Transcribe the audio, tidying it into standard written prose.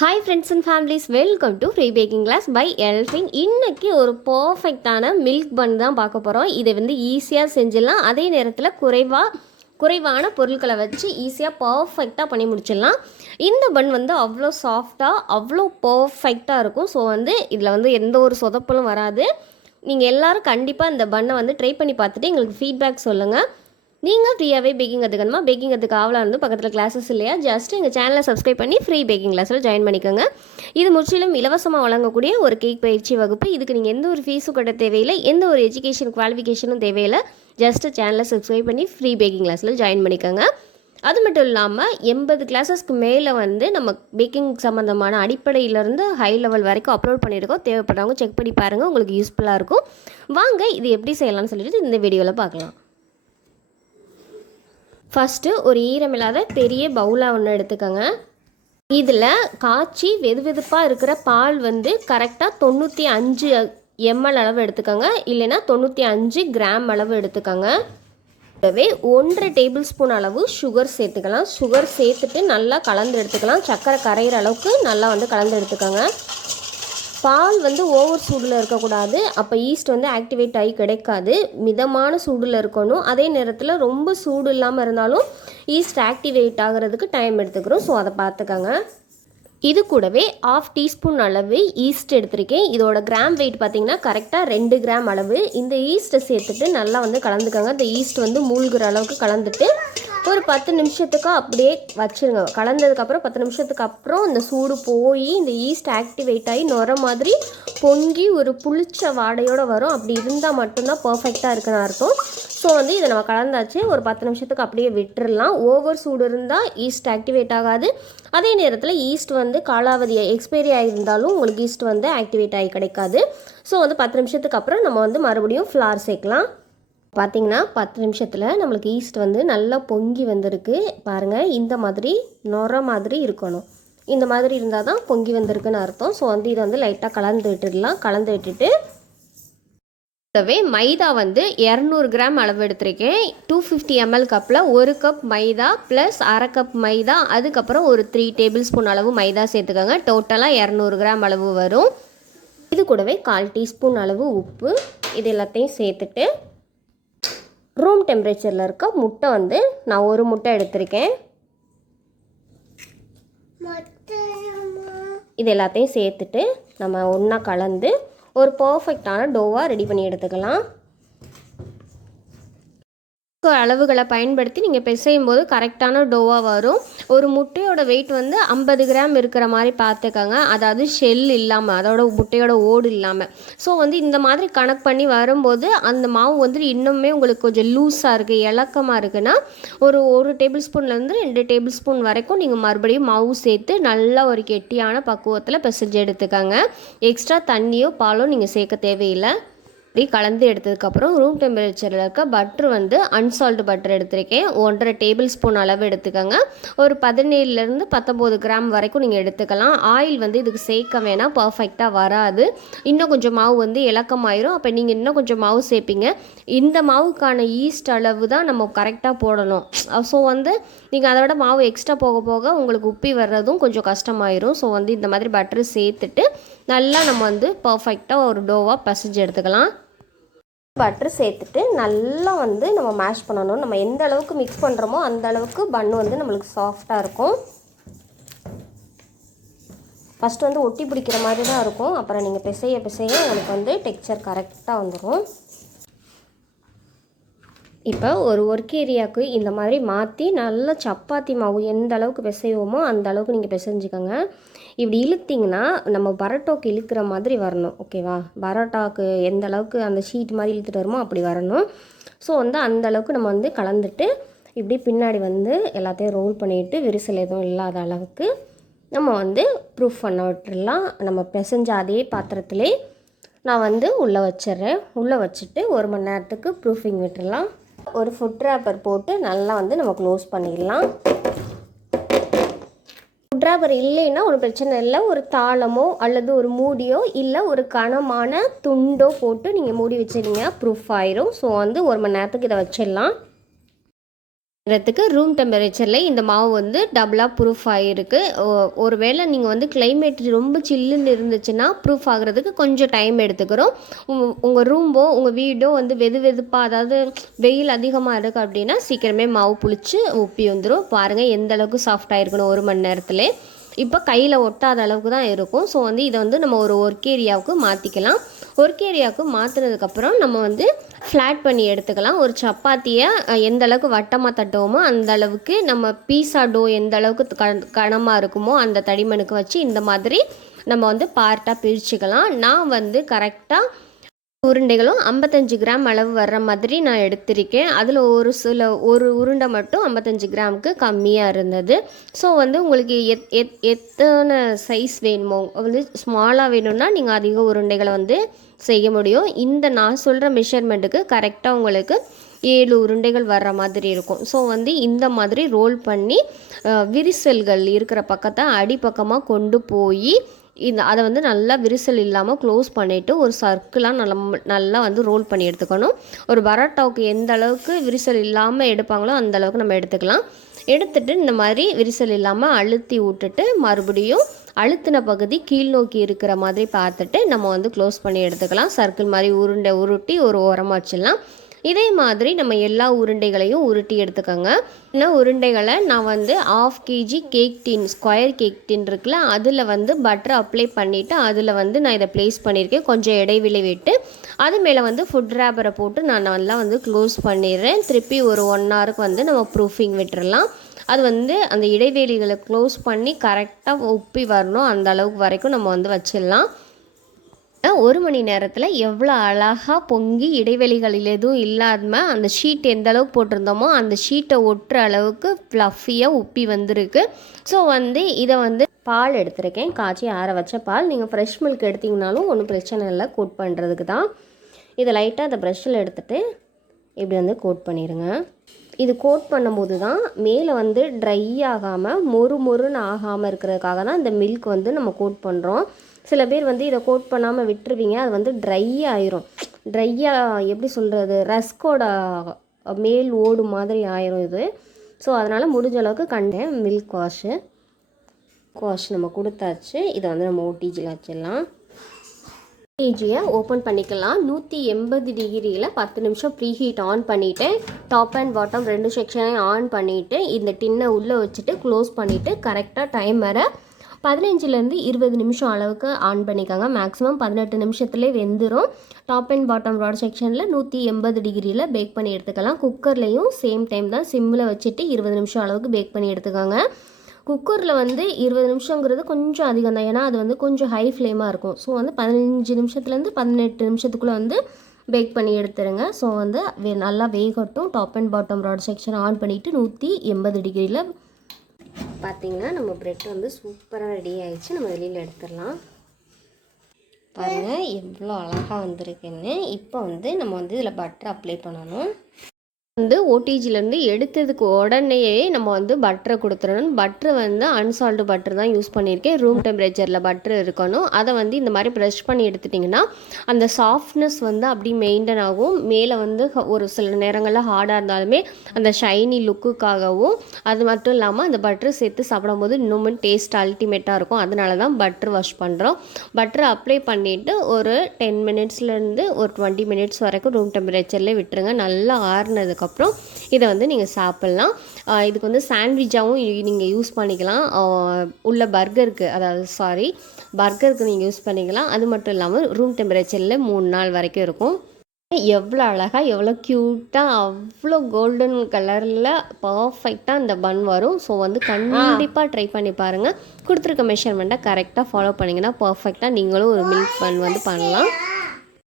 Hi friends and families, welcome to free baking class by Elfin. இன்றைக்கி ஒரு பர்ஃபெக்டான milk பன் தான் பார்க்க போகிறோம். இதை ஈஸியாக செஞ்சிடலாம். அதே நேரத்தில் குறைவான பொருட்களை வச்சு ஈஸியாக பர்ஃபெக்டாக பண்ணி முடிச்சிடலாம். இந்த பன் அவ்வளோ சாஃப்டாக அவ்வளோ பர்ஃபெக்டாக இருக்கும். ஸோ இதில் எந்த ஒரு சொதப்பலும் வராது. நீங்கள் எல்லோரும் கண்டிப்பாக இந்த பன்னை ட்ரை பண்ணி பார்த்துட்டு எங்களுக்கு ஃபீட்பேக் சொல்லுங்கள். நீங்கள் ஃப்ரீயாகவே பேக்கிங் கற்றுக்கணுமா? பேக்கிங் கற்றுக்க ஆவலாக இருந்து பக்கத்தில் கிளாஸஸ் இல்லையா? ஜஸ்ட் எங்கள் சேனலை சப்ஸ்கிரைப் பண்ணி ஃப்ரீ பேக்கிங் கிளாஸில் ஜாயின் பண்ணிக்கோங்க. இது முற்றிலும் இலவசமாக வழங்கக்கூடிய ஒரு கேக் பயிற்சி வகுப்பு. இதுக்கு நீங்கள் எந்த ஒரு ஃபீஸும் கட்ட தேவையில்லை, எந்த ஒரு எஜுகேஷன் குவாலிஃபிகேஷனும் தேவையில்லை. ஜஸ்ட்டு சேனலை சப்ஸ்கிரைப் பண்ணி ஃப்ரீ பேக்கிங் கிளாஸில் ஜாயின் பண்ணிக்கோங்க. அது மட்டும் இல்லாமல் 80 கிளாஸஸ்க்கு மேலே நம்ம பேக்கிங் சம்மந்தமான அடிப்படையிலேருந்து ஹை லெவல் வரைக்கும் அப்லோட் பண்ணியிருக்கோம். தேவைப்படுறவங்க செக் பண்ணி பாருங்கள், உங்களுக்கு யூஸ்ஃபுல்லாக இருக்கும். வாங்க இது எப்படி செய்யலாம்னு சொல்லிட்டு இந்த வீடியோவில் பார்க்கலாம். ஃபஸ்ட்டு ஒரு ஈரமில்லாத பெரிய பவுலாக ஒன்று எடுத்துக்கோங்க. இதில் காய்ச்சி வெதுவெதுப்பாக இருக்கிற பால் கரெக்டாக 95 ml அளவு எடுத்துக்கோங்க, இல்லைன்னா 95 கிராம் அளவு எடுத்துக்கோங்க. கூடவே 1.5 டேபிள் ஸ்பூன் அளவு சுகர் சேர்த்துக்கலாம். சுகர் சேர்த்துட்டு நல்லா கலந்து எடுத்துக்கலாம். சர்க்கரை கரையிற அளவுக்கு நல்லா கலந்து எடுத்துக்கோங்க. பால் ஓவர் சூடில் இருக்கக்கூடாது, அப்போ ஈஸ்ட் ஆக்டிவேட் ஆகி கிடைக்காது. மிதமான சூடில் இருக்கணும். அதே நேரத்தில் ரொம்ப சூடு இல்லாமல் இருந்தாலும் ஈஸ்ட் ஆக்டிவேட் ஆகிறதுக்கு டைம் எடுத்துக்கிறோம். ஸோ அதை பார்த்துக்கோங்க. இது கூடவே 1/2 டீஸ்பூன் அளவு ஈஸ்ட் எடுத்திருக்கேன். இதோட கிராம் வெயிட் பார்த்திங்கன்னா கரெக்டாக 2 கிராம் அளவு. இந்த ஈஸ்ட்டை சேர்த்துட்டு நல்லா கலந்துக்கோங்க. இந்த ஈஸ்ட் மூழ்கிற அளவுக்கு கலந்துட்டு ஒரு 10 நிமிஷத்துக்கு அப்படியே வச்சுருங்க. கலந்ததுக்கப்புறம் 10 நிமிஷத்துக்கு அப்புறம் இந்த சூடு போய் இந்த ஈஸ்ட் ஆக்டிவேட் ஆகி நுர மாதிரி பொங்கி ஒரு புளிச்ச வாடையோடு வரும். அப்படி இருந்தால் மட்டும்தான் பர்ஃபெக்டாக இருக்குன்னு அர்த்தம். ஸோ இதை நம்ம கலந்தாச்சு. ஒரு 10 நிமிஷத்துக்கு அப்படியே விட்டுடலாம். ஓவர் சூடு இருந்தால் ஈஸ்ட் ஆக்டிவேட் ஆகாது. அதே நேரத்தில் ஈஸ்ட் காலாவதி எக்ஸ்பைரி ஆகியிருந்தாலும் உங்களுக்கு ஈஸ்ட் ஆக்டிவேட் ஆகி கிடைக்காது. ஸோ 10 நிமிஷத்துக்கு அப்புறம் நம்ம மறுபடியும் ஃப்ளார் சேர்க்கலாம். பார்த்திங்கன்னா 10 நிமிஷத்தில் நம்மளுக்கு ஈஸ்ட் நல்லா பொங்கி வந்திருக்கு. பாருங்கள், இந்த மாதிரி நுர மாதிரி இருக்கணும். இந்த மாதிரி இருந்தால் தான் பொங்கி வந்திருக்குன்னு அர்த்தம். ஸோ இதை லைட்டாக கலந்து விட்டுடலாம். கலந்து விட்டுட்டு மைதா 200 கிராம் அளவு எடுத்திருக்கேன். 250 ml கப்பில் 1 கப் மைதா ப்ளஸ் அரை கப் மைதா, அதுக்கப்புறம் ஒரு 3 டேபிள் ஸ்பூன் அளவு மைதா சேர்த்துக்கோங்க. டோட்டலாக 200 கிராம் அளவு வரும். இது கூடவே 1/4 டீஸ்பூன் அளவு உப்பு, இது எல்லாத்தையும் சேர்த்துட்டு ரூம் டெம்பரேச்சரில் இருக்க முட்டை நான் ஒரு முட்டை எடுத்திருக்கேன். இது எல்லாத்தையும் சேர்த்துட்டு நம்ம ஒன்றா கலந்து ஒரு பர்ஃபெக்டான டோவாக ரெடி பண்ணி எடுத்துக்கலாம். அளவுகளை பயன்படுத்தி நீங்கள் பிசையும் போது கரெக்டான டோவாக வரும். ஒரு முட்டையோட வெயிட் 50 கிராம் இருக்கிற மாதிரி பார்த்துக்கோங்க. அதாவது ஷெல் இல்லாமல், அதோட முட்டையோட ஓடு இல்லாமல். ஸோ இந்த மாதிரி கணக்கு பண்ணி வரும்போது அந்த மாவு இன்னுமே உங்களுக்கு கொஞ்சம் லூஸாக இருக்குது, இலக்கமாக இருக்குன்னா ஒரு டேபிள் ஸ்பூன்லேருந்து 2 டேபிள் ஸ்பூன் வரைக்கும் நீங்கள் மறுபடியும் மாவு சேர்த்து நல்லா ஒரு கெட்டியான பக்குவத்தில் பிசைஞ்சு எடுத்துக்கோங்க. எக்ஸ்ட்ரா தண்ணியோ பாலோ நீங்கள் சேர்க்க தேவையில்லை. கலந்து எடுத்ததுக்கப்புறம் ரூம் டெம்பரேச்சரில் இருக்க பட்ரு அன்சால்ட் பட்டர் எடுத்திருக்கேன். 1.5 டேபிள் ஸ்பூன் அளவு எடுத்துக்கோங்க. ஒரு 17லேருந்து 19 கிராம் வரைக்கும் நீங்கள் எடுத்துக்கலாம். ஆயில் இதுக்கு சேர்க்க வேணாம், பர்ஃபெக்டாக வராது. இன்னும் கொஞ்சம் மாவு இலக்கமாயிரும். அப்போ நீங்கள் இன்னும் கொஞ்சம் மாவு சேர்ப்பீங்க. இந்த மாவுக்கான ஈஸ்ட் அளவு தான் நம்ம கரெக்டாக போடணும். ஸோ நீங்கள் அதோட மாவு எக்ஸ்ட்ரா போக போக உங்களுக்கு உப்பி வர்றதும் கொஞ்சம் கஷ்டமாயிரும். ஸோ இந்த மாதிரி பட்டரு சேர்த்துட்டு நல்லா நம்ம பர்ஃபெக்டாக ஒரு டோவாக பசைஞ்சு எடுத்துக்கலாம். பட்டர் சேர்த்துட்டு நல்லா நம்ம மேஷ் பண்ணணும். நம்ம எந்த அளவுக்கு மிக்ஸ் பண்ணுறோமோ அந்த அளவுக்கு பன்னு நம்மளுக்கு சாஃப்டாக இருக்கும். ஃபஸ்ட்டு ஒட்டி பிடிக்கிற மாதிரி தான் இருக்கும். அப்புறம் நீங்கள் பிசைய உங்களுக்கு டெக்ஸ்சர் கரெக்டாக வந்துடும். இப்போ ஒரு ஒர்க் ஏரியாவுக்கு இந்த மாதிரி மாற்றி நல்லா சப்பாத்தி மாவு எந்த அளவுக்கு பிசைவோமோ அந்த அளவுக்கு நீங்கள் பிசைஞ்சுக்கோங்க. இப்படி இழுத்திங்கன்னா நம்ம பரோட்டாவுக்கு இழுக்கிற மாதிரி வரணும். ஓகேவா? பரோட்டாவுக்கு எந்த அளவுக்கு அந்த ஷீட் மாதிரி இழுத்துட்டு வருமோ அப்படி வரணும். ஸோ அந்த அளவுக்கு நம்ம கலந்துட்டு இப்படி பின்னாடி எல்லாத்தையும் ரோல் பண்ணிவிட்டு விரிசல் எதுவும் இல்லாத அளவுக்கு நம்ம ப்ரூஃப் பண்ண விட்டுடலாம். நம்ம பிசைஞ்ச அதே பாத்திரத்திலே நான் உள்ளே வச்சிட்றேன். உள்ளே வச்சுட்டு 1 மணி நேரத்துக்கு ப்ரூஃபிங் விட்டுடலாம். ஒரு ஃபுட் ரேப்பர் போட்டு நல்லா நம்ம க்ளோஸ் பண்ணிடலாம். ஃபுட் ரேப்பர் இல்லைன்னா ஒரு பிரச்சனை இல்லை. ஒரு தாளமோ அல்லது ஒரு மூடியோ இல்லை ஒரு கனமான துண்டோ போட்டு நீங்கள் மூடி வச்சிருங்க, ப்ரூஃப் ஆயிரும். ஸோ 1 மணி நேரத்துக்கு இதை வச்சிடலாம். றதுக்கு ரூம் டெம்பரேச்சரில் இந்த மாவு வந்து டபுளாக ப்ரூஃப் ஆகிருக்கு. ஒரு வேளை நீங்கள் வந்து கிளைமேட் ரொம்ப சில்லுன்னு இருந்துச்சுன்னா ப்ரூஃப் ஆகிறதுக்கு கொஞ்சம் டைம் எடுத்துக்கிறோம். உங்கள் ரூம்போ உங்கள் வீடோ வந்து வெதுப்பாக, அதாவது வெயில் அதிகமாக இருக்குது அப்படின்னா சீக்கிரமே மாவு புளிச்சு உப்பி வந்துடும். பாருங்கள் எந்த அளவுக்கு சாஃப்டாக இருக்கணும் 1 மணி நேரத்தில். இப்போ கையில் ஒட்டாத அளவுக்கு தான் இருக்கும். ஸோ வந்து இதை வந்து நம்ம ஒரு ஒர்க் ஏரியாவுக்கு மாற்றிக்கலாம். ஒர்க் ஏரியாவுக்கு மாற்றினதுக்கப்புறம் நம்ம வந்து ஃப்ளாட் பண்ணி எடுத்துக்கலாம். ஒரு சப்பாத்தியை எந்த அளவுக்கு வட்டமாக தட்டுவோமோ அந்த அளவுக்கு, நம்ம பீஸா டோ எந்த அளவுக்கு கனமாக இருக்குமோ அந்த தடிமனுக்கு வச்சு இந்த மாதிரி நம்ம வந்து பார்ட்டாக பிரிச்சுக்கலாம். நான் வந்து கரெக்டாக உருண்டைகளும் 55 கிராம் அளவு வர்ற மாதிரி நான் எடுத்திருக்கேன். அதில் ஒரு உருண்டை மட்டும் 55 கிராமுக்கு கம்மியாக இருந்தது. ஸோ வந்து உங்களுக்கு எத்தனை சைஸ் வேணுமோ, வந்து ஸ்மாலாக வேணும்னா நீங்கள் அதிக உருண்டைகளை வந்து செய்ய முடியும். இந்த நான் சொல்கிற மெஷர்மெண்ட்டுக்கு கரெக்டாக உங்களுக்கு 7 உருண்டைகள் வர்ற மாதிரி இருக்கும். ஸோ வந்து இந்த மாதிரி ரோல் பண்ணி விரிசல்கள் இருக்கிற பக்கத்தை அடிப்பக்கமாக கொண்டு போய் அதை வந்து நல்லா விரிசல் இல்லாமல் க்ளோஸ் பண்ணிவிட்டு ஒரு சர்க்கிளாக நல்லா வந்து ரோல் பண்ணி எடுத்துக்கணும். ஒரு பரோட்டாவுக்கு எந்த அளவுக்கு விரிசல் இல்லாமல் எடுப்பாங்களோ அந்த அளவுக்கு நம்ம எடுத்துக்கலாம். எடுத்துகிட்டு இந்த மாதிரி விரிசல் இல்லாமல் அழுத்தி விட்டுட்டு மறுபடியும் அழுத்தின பகுதி கீழ் நோக்கி இருக்கிற மாதிரி பார்த்துட்டு நம்ம வந்து க்ளோஸ் பண்ணி எடுத்துக்கலாம். சர்க்கிள் மாதிரி உருட்டி ஒரு ஓரமாக வச்சிடலாம். இதே மாதிரி நம்ம எல்லா உருண்டைகளையும் உருட்டி எடுத்துக்கோங்க. இன்னும் உருண்டைகளை நான் வந்து 1/2 kg cake tin, square cake tin இருக்குல்ல, அதில் வந்து பட்டர் அப்ளை பண்ணிவிட்டு அதில் வந்து நான் இதை ப்ளேஸ் பண்ணியிருக்கேன். கொஞ்சம் இடைவெளி விட்டு அது மேலே வந்து ஃபுட் ரேப்பரை போட்டு நான் நல்லா வந்து க்ளோஸ் பண்ணிடுறேன். திருப்பி ஒரு 1 ஹவருக்கு வந்து நம்ம ப்ரூஃபிங் விட்டுடலாம். அது வந்து அந்த இடைவெளிகளை க்ளோஸ் பண்ணி கரெக்டாக உப்பி வரணும். அந்த அளவுக்கு வரைக்கும் நம்ம வந்து வச்சிடலாம். 1 மணி நேரத்தில் எவ்வளோ அழகாக பொங்கி இடைவெளிகளில் எதுவும் இல்லாமல் அந்த ஷீட் எந்த அளவுக்கு போட்டிருந்தோமோ அந்த ஷீட்டை ஒட்டுற அளவுக்கு ஃப்ளஃபியாக உப்பி வந்திருக்கு. ஸோ வந்து இதை வந்து பால் எடுத்திருக்கேன், காய்ச்சி ஆற வச்ச பால். நீங்கள் ஃப்ரெஷ் மில்க் எடுத்திங்கனாலும் ஒன்றும் பிரச்சனை இல்லை, கோட் பண்ணுறதுக்கு தான். இதை லைட்டாக அந்த ப்ரஷ்ஷில் எடுத்துகிட்டு இப்படி வந்து கோட் பண்ணிடுங்க. இது கோட் பண்ணும்போது தான் மேலே வந்து ட்ரை ஆகாமல் மொறுன்னு ஆகாமல் இருக்கிறதுக்காக தான் இந்த மில்க் வந்து நம்ம கோட் பண்ணுறோம். சில பேர் வந்து இதை கோட் பண்ணாமல் விட்டுருவீங்க, அது வந்து ட்ரையாக எப்படி சொல்கிறது, ரஸ்கோட மேல் ஓடு மாதிரி ஆயிரும் இது. ஸோ அதனால் முடிஞ்ச அளவுக்கு மில்க் வாஷ் நம்ம கொடுத்தாச்சு. இதை வந்து நம்ம ஓடிஜியில் வச்சிடலாம். ஓடிஜியை ஓப்பன் பண்ணிக்கலாம். 180 டிகிரியில் 10 நிமிஷம் ப்ரீ ஹீட் ஆன் பண்ணிவிட்டு டாப் அண்ட் பாட்டம் 2 செக்ஷனையும் ஆன் பண்ணிவிட்டு இந்த டின்னை உள்ளே வச்சுட்டு க்ளோஸ் பண்ணிவிட்டு கரெக்டாக டைம் வர 15லேருந்து 20 நிமிஷம் அளவுக்கு ஆன் பண்ணிக்கோங்க. மேக்ஸிமம் 18 நிமிஷத்துலேயே வெந்துடும். டாப் அண்ட் பாட்டம் ராட் செக்ஷனில் 180 டிகிரியில் பேக் பண்ணி எடுத்துக்கலாம். குக்கர்லேயும் சேம் டைம் தான், சிம்மில் வச்சுட்டு 20 நிமிஷம் அளவுக்கு பேக் பண்ணி எடுத்துக்கோங்க. குக்கரில் வந்து 20 நிமிஷங்கிறது கொஞ்சம் அதிகம் தான், ஏன்னா அது வந்து கொஞ்சம் ஹை ஃப்ளேமாக இருக்கும். ஸோ வந்து 15 நிமிஷத்துலேருந்து 18 நிமிஷத்துக்குள்ளே வந்து பேக் பண்ணி எடுத்துருங்க. ஸோ வந்து நல்லா வேகட்டும். Top and bottom rod section on பண்ணிவிட்டு 180 டிகிரியில் பார்த்திங்கன்னா நம்ம ப்ரெட் வந்து சூப்பராக ரெடி ஆகிடுச்சு. நம்ம வெளியில் எடுத்துடலாம். பாருங்கள் எவ்வளோ அழகாக வந்திருக்குன்னு. இப்போ வந்து நம்ம வந்து இதில் பட்டர் அப்ளை பண்ணணும். வந்து ஓடிஜிலேருந்து எடுத்ததுக்கு உடனேயே நம்ம வந்து பட்டரை கொடுத்துடணும். பட்டரை வந்து அன்சால்டு பட்டர் தான் யூஸ் பண்ணியிருக்கேன். ரூம் டெம்பரேச்சரில் பட்டர் இருக்கணும். அதை வந்து இந்த மாதிரி ப்ரெஷ் பண்ணி எடுத்துட்டிங்கன்னா அந்த சாஃப்ட்னஸ் வந்து அப்படி மெயின்டைன் ஆகும். மேலே வந்து ஒரு சில நேரங்களில் ஹார்டாக இருந்தாலுமே அந்த ஷைனி லுக்குக்காகவும், அது மட்டும் இல்லாமல் அந்த பட்டர் சேர்த்து சாப்பிடும்போது இன்னும் டேஸ்ட் அல்டிமேட்டாக இருக்கும். அதனால தான் பட்டர் வாஷ் பண்ணுறோம். பட்டரை அப்ளை பண்ணிவிட்டு ஒரு 10 மினிட்ஸ்லேருந்து ஒரு 20 மினிட்ஸ் வரைக்கும் ரூம் டெம்பரேச்சர்லேயே விட்டுருங்க. நல்லா ஆறுனதுக்கு அப்புறம் இதை வந்து நீங்கள் சாப்பிட்லாம். இதுக்கு வந்து சாண்ட்விச்சாகவும் நீங்கள் யூஸ் பண்ணிக்கலாம். உள்ள பர்கருக்கு நீங்கள் யூஸ் பண்ணிக்கலாம். அது மட்டும் இல்லாமல் ரூம் டெம்பரேச்சரில் 3 நாள் வரைக்கும் இருக்கும். எவ்வளோ அழகாக, எவ்வளோ க்யூட்டாக, அவ்வளோ கோல்டன் கலரில் பர்ஃபெக்டாக இந்த பன் வரும். ஸோ வந்து கண்டிப்பாக ட்ரை பண்ணி பாருங்கள். கொடுத்துருக்க மெஷர்மெண்ட்டை கரெக்டாக ஃபாலோ பண்ணிங்கன்னா பர்ஃபெக்டாக நீங்களும் ஒரு மில்க் பன் வந்து பண்ணலாம்.